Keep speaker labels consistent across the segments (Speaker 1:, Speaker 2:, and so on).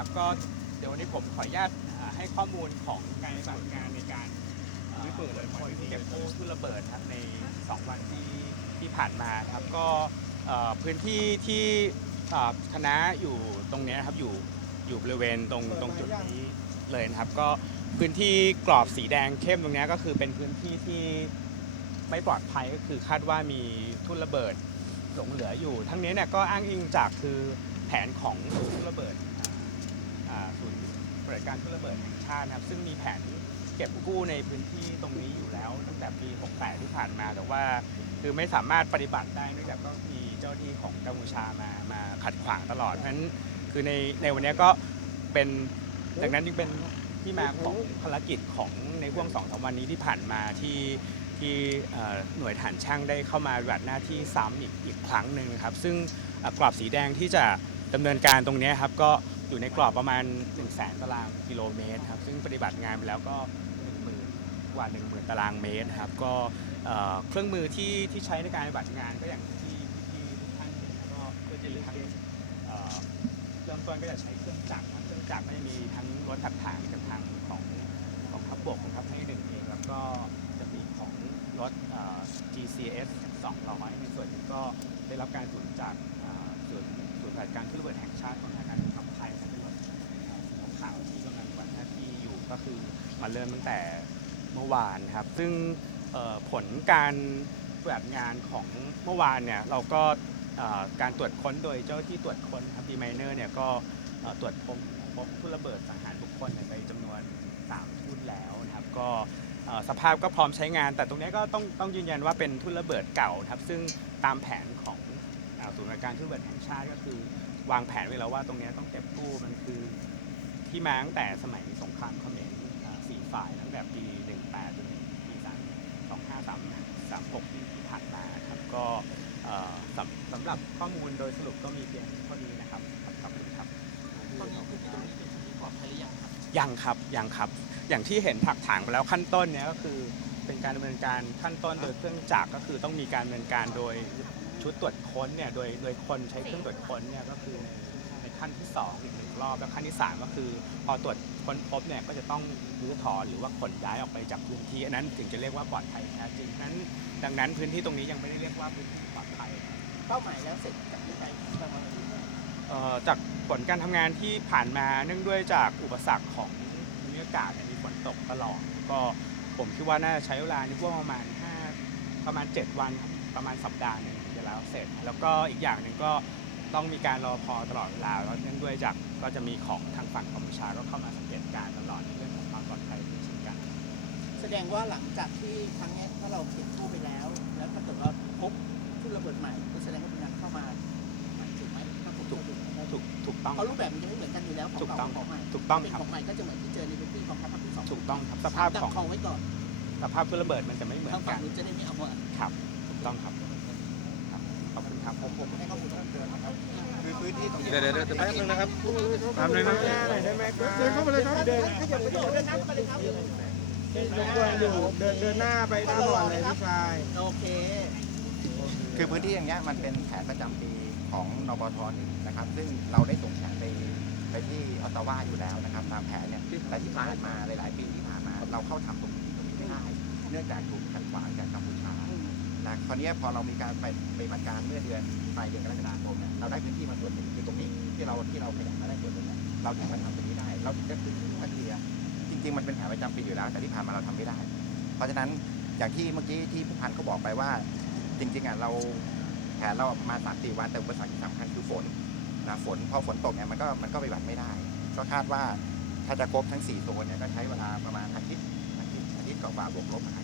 Speaker 1: ครับก็เดี๋ยววันนี้ผมขออนุญาตอ่าให้ข้อมูลของการปฏิบัติงานในการอ่าคนที่เก็บกู้ทุนระเบิดครับใน 2 วันที่ที่ผ่านมาครับก็เอ่อพื้นที่ที่อ่าคณะอยู่ตรงเนี้ยครับอยู่อยู่บริเวณตรงตรงจุดนี้เลยนะครับก็พื้นที่กรอบสีแดงเข้มตรงเนี้ยก็คือเป็นพื้นที่ที่ไม่ปลอดภัยก็คือคาดว่ามีทุนระเบิด หลงเหลืออยู่ ทั้งนี้เนี่ยก็อ้างอิงจากคือแผนของศูนย์ทุนระเบิดอ่า ศูนย์บริการทุนระเบิดแห่งชาตินะครับ ซึ่งมีแผนเก็บกู้ในพื้นที่ตรงนี้อยู่แล้ว ตั้งแต่ปี 68 ที่ผ่านมาแต่ว่า คือไม่สามารถปฏิบัติได้เนื่องจากก็มีเจ้าที่ของกัมพูชามามาขัดขวางตลอดเพราะฉะนั้นคือในในวันนี้ก็เป็นดังนั้นจึงเป็นที่มาของภารกิจของในห่วงสองสามวันนี้ที่ผ่านมาที่ที่หน่วยฐานช่างได้เข้ามาปฏิบัติหน้าที่ซ้ำอีกอีกครั้งหนึ่งครับ ซึ่งกรอบสีแดงที่จะดำเนินการตรงนี้ครับก็ อยู่ในกรอบประมาณ 1 0 0 0 0แสนตารางกิโลเมตรครับซึ่งปฏิบัติงานไปแล้วก็1 0,000กว่า 1 0,000 ตารางเมตรครับก็เครื่องมือที่ที่ใช้ในการปฏิบัติงานก็อย่างที่ที่ทุกท่านเห็นก็ก็จะมีทั้งเอ่อเริ่มต้นก็จะใช้เครื่องจักรเครื่องจักรก็จะมีทั้งรถถักถางกับทางของของทัพบกนะครับให้หนึ่งเองแล้วก็จะมีของรถเอ่อ GCS 200ในส่วนนี้ก็ได้รับการสนุนจากส่วนส่วนย์ปฏิบัติการทุนระเบิดแห่งชาติของทางการขับไทยเป็นรถเอ่อสี ขาวที่กำลังปฏิบัติหน้าที่อยู่ก็คือมาเริ่มตั้งแต่เมื่อวานครับ ซึ่งผลการปฏิบัติงานของเมื่อวานเนี่ยเราก็การตรวจค้นโดยเจ้าที่ตรวจค้นครับดีไมเนอร์เนี่ยก็ตรวจพบพบทุนระเบิดสังหารบุคคลในจำนวน 3 ทุ่นแล้วนะครับก็สภาพก็พร้อมใช้งาน แต่ตรงนี้ก็ต้องต้องยืนยันว่าเป็นทุ่นระเบิดเก่าครับซึ่งตามแผนของศูนย์บริการทุนระเบิดแห่งชาติก็คือ วางแผนไว้แล้วว่าตรงนี้ต้องเก็บกู้มันคือ ที่มาตั้งแต่สมัยสงครามเขมรอ่าสี่ฝ่ายตั้งแต่ปี 18จนถึงปี3 2536 36ที่ที่ผ่านมาครับก็เอ่อสำสำหรับข้อมูลโดยสรุปก็มีเพียงเท่านี้นะครับครับขอบคุณครับ
Speaker 2: ตอนนี้พื้นที่ตรงนี้เป็นพื้นที่ปลอดภัยหรือยังครับ
Speaker 1: ยังครับยังครับ อย่างที่เห็นถักถางไปแล้วขั้นต้นเนี้ยก็คือเป็นการดำเนินการขั้นต้นโดยเครื่องจักรก็คือต้องมีการดำเนินการโดยชุดตรวจค้นเนี่ยโดยโดยคนใช้เครื่องตรวจค้นเนี่ยก็คือใน ขั้นที่สองอีกหนึ่งรอบ แล้วขั้นที่สามก็คือ พอตรวจค้นพบเนี่ยก็จะต้องรื้อถอนหรือว่าขนย้ายออกไปจากพื้นที่อันนั้นถึงจะเรียกว่าปลอดภัยแท้จริงนั้น ดังนั้นพื้นที่ตรงนี้ยังไม่ได้เรียกว่าพื้นที่ปลอดภัย
Speaker 2: เป้าหมายแล้วเสร็จจากนี้ไปประมาณ
Speaker 1: เอ่อจากผลการทำงานที่ผ่านมาเนื่องด้วยจากอุปสรรคของภูมิอากาศมีฝนตกตลอดก็ผมคิดว่าน่าจะใช้เวลาในพวกประมาณ 5 ประมาณ 7 วันครับประมาณสัปดาห์หนึงจะแล้วเสร็จ แล้วก็อีกอย่างหนึ่งก็ ต้องมีการรอพอตลอดเวลาแล้วเนื่องด้วยจากก็จะมีของทางฝั่งกัมพูชาก็เข้ามาสังเกตการณ์ตลอดในเรื่องของความปลอดภัยเช่นกัน
Speaker 2: แสดงว่าหลังจากที่ครั้งเนี้ยถ้าเราเก็บกู้ไปแล้ว แล้วถ้าเกิดว่าพบทุนระเบิดใหม่ก็แสดงว่าเป็นการเข้ามาใหม่ถูกไหมถ้าผมถูก
Speaker 1: ถูกถูกต้อง
Speaker 2: เพราะรูปแบบมันจะไม่เหมือนกันอยู่แล้วของ
Speaker 1: ถูก
Speaker 2: เก่า
Speaker 1: ต้อง
Speaker 2: ของใหม่
Speaker 1: ถูกต้อง
Speaker 2: เป็น
Speaker 1: ครับ
Speaker 2: ของใหม่ก็จะเหมือนที่เจอในพื้นที่ของทัพภาคที่สอง
Speaker 1: ถูกต้องครับสภาพ
Speaker 2: ดั
Speaker 1: ของ
Speaker 2: กคลองไว้ก่อน
Speaker 1: สภาพทุนระเบิดมันจะไม่เหมือน
Speaker 2: ทาง
Speaker 1: กั
Speaker 2: ฝั่ง
Speaker 1: น
Speaker 2: นู้นจะได้ไม่เอามา
Speaker 1: ครับถูกต้องครับครับขอบ คุณครับผมผม
Speaker 2: ให้ข้อมูลเพิ่มเติมนะครับ
Speaker 3: คือพื้นที่ตรงนี้
Speaker 4: เดี๋ยวเดี๋ยวเดี๋ยวแป๊บนึงนะครับแป๊บนึงนะได้ไหมครับเดินเข้ามาเลยครับเดิน
Speaker 2: ขยับไปต่อเดินน้ำไปเลยครับ
Speaker 4: ยกตัวอยู่เดินเดินหน้าไปตลอดเลยพี่ชาย
Speaker 2: โอเค
Speaker 3: คือพื้นที่อย่างเงี้ยมันเป็นแผนประจำปีของนบทหนึ่งนะครับ ซึ่งเราได้ส่งแผนไปไปที่ออตตาวาอยู่แล้วนะครับ ตามแผนเนี่ยแต่ที่ผ่านมาหลาย ๆ ปีที่ผ่านมา เราเข้าทำตรงนี้ตรงนี้ไม่ได้ เนื่องจากถูกขัดขวางจากกัมพูชา นะคราวนี้พอเรามีการไปไปปฏิบัติการเมื่อเดือนปลายเดือนกรกฎาคมเนี่ยเราได้พื้นที่มาส่วนหนึ่งคือตรงนี้ที่เราที่เราขยับมาได้ส่วนหนึ่งเนี่ยเราถึงมาทำตรงนี้ได้ เราถึงจะคือมาเคลียจริง ๆ มันเป็นแผนประจำปีอยู่แล้ว แต่ที่ผ่านมาเราทำไม่ได้ เพราะฉะนั้นอย่างที่เมื่อกี้ที่ผู้พันเขาบอกไปว่า จริง ๆอะเราแผนเราประมาณสามสี่วันแต่อุปสรรคที่สำคัญคือฝนนะฝนพอฝนตกเนี่ยมันก็มันก็ปฏิบัติไม่ได้ ก็คาดว่าถ้าจะครบทั้งสี่โซนเนี่ยก็ใช้เวลาประมาณอาทิตย์อาทิตย์อาทิตย์กว่าบวกลบอา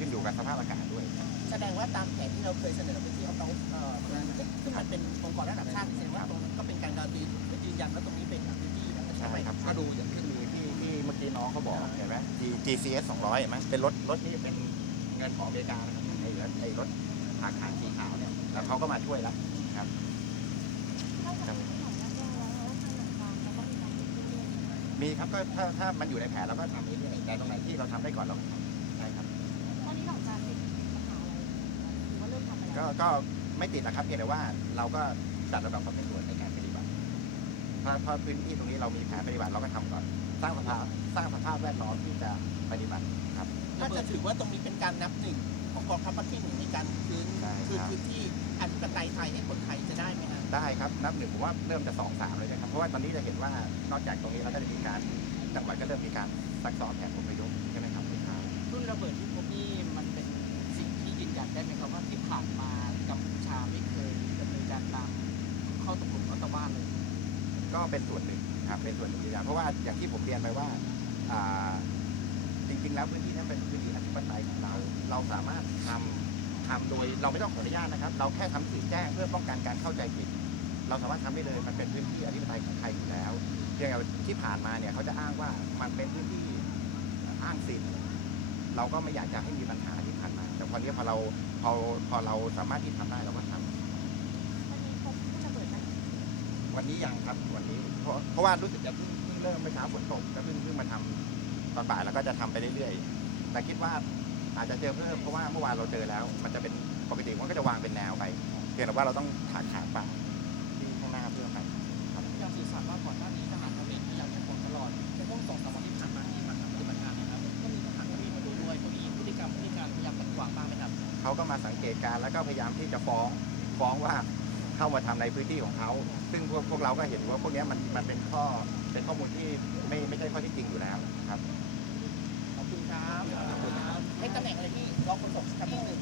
Speaker 3: ขึ้นอยู่กับสภาพอากาศด้วย
Speaker 2: แสดงว่าตามแผนที่เราเคยเสนอไปที่เอาเขาเอ่อตรงนั้นซึ่งมันเป็นองค์กรระดับชาติแสดงว่าตรงนั้นก็เป็นการการันตีและยืนยันว่าตรงนี้เป็นพื้นที่นะ
Speaker 3: ใช่ครับถ้าดูอย่างเครื่ที่ที่เมื่อกี้น้องเขาบอกเห็นไหม G- GCS 200เห็นไหมเป็นรถรถนี่เป็นเงินของอเมริกานะครับไอ้รถไอ้รถทางขาสีขาวเนี่ยแล้วเขาก็มาช่วยแล้วครับ มีครับก็ถ้าถ้ามันอยู่ในแผนเราก็ทำนี้ด้วยแต่ตรงไหนที่เราทำได้ก่อนเราก็ทำใช่ครับ ก็ก็ไม่ติดนะครับเพียงแต่ว่าเราก็จัดระดับความเป็นส่วนในการปฏิบัติถ้าถ้าพื้นที่ตรงนี้เรามีแผนปฏิบัติเราก็ทำก่อนสร้างสภาพสร้างสภาพแวดล้อมที่จะปฏิบัติครับ
Speaker 2: ถ้าจะถือว่าตรงนี้เป็นการนับหนึ่งของกองทัพภาคที่หนึ่งในการคืน
Speaker 3: ใช่
Speaker 2: คืน
Speaker 3: ครับ
Speaker 2: พื้นที่อธิปไตยไทยให้คนไทยจะได้ไหมฮะ
Speaker 3: ได้ครับนับหนึ่งผมว่าเริ่มจะสองสามเลยนะครับเพราะว่าตอนนี้จะเห็นว่านอกจากตรงนี้แล้วก็จะมีการจังหวัดก็เริ่มมีการซักซ้อมแผนอพยพใช่ไหมครับคุณครับ
Speaker 5: รุ่นระเบิดที่พบนี่มันเป็นสิ่งที่ยืนยันได้ไหมครับว่านมากัมพูชาไม่เคยดำเนินการตามข้อตกลงอัตบ้านเลย
Speaker 3: ก็เป็นส่วนหนึ่งครับเป็นส่วนหนึ่งอย่างเพราะว่าอย่างที่ผมเรียนไปว่าอ่าจริงๆ แล้วพื้นที่นั้นเป็นพื้นที่อธิปไตยของเรา เราสามารถทำทำโดยเราไม่ต้องขออนุญาตนะครับ เราแค่ทำสื่อแจ้งเพื่อป้องกันการเข้าใจผิด เราสามารถทำได้เลยมันเป็นพื้นที่อธิปไตยของไทยอยู่แล้วเพียงแต่ที่ผ่านมาเนี่ยเขาจะอ้างว่ามันเป็นพื้นที่อ้างสิทธิ์ เราก็ไม่อยากจะให้มีปัญหาที่ผ่านมา แต่พอนี้พอเราพอพอเราสามารถที่ทำได้เราก็ทำวันนี้ยังครับวันนี้เพราะเพราะว่ารู้สึกจะเพิ่งเพิ่งเริ่มเมื่อเช้าฝนตกก็เพิ่งเพิ่งมาทำตอนบ่ายแล้วก็จะทำไปเรื่อยๆ แต่คิดว่าอาจจะเจอเพิ่มเพราะว่าเมื่อวานเราเจอแล้ว มันจะเป็นปกติมันก็จะวางเป็นแนวไปเพียงแต่ว่าเราต้องถากถางป่าที่ เขาก็มาสังเกตการณ์แล้วก็พยายามที่จะฟ้องฟ้องว่าเข้ามาทำในพื้นที่ของเขา ซึ่งพวกพวกเราก็เห็นว่าพวกเนี้ยมันมันเป็นข้อเป็นข้อมูลที่ไม่ไม่ใช่ข้อที่จริงอยู่แล้วครับ
Speaker 2: ขอบคุณครับให้ตำแหน่งอะไรที่รองโฆษกครับที่หนึ่ง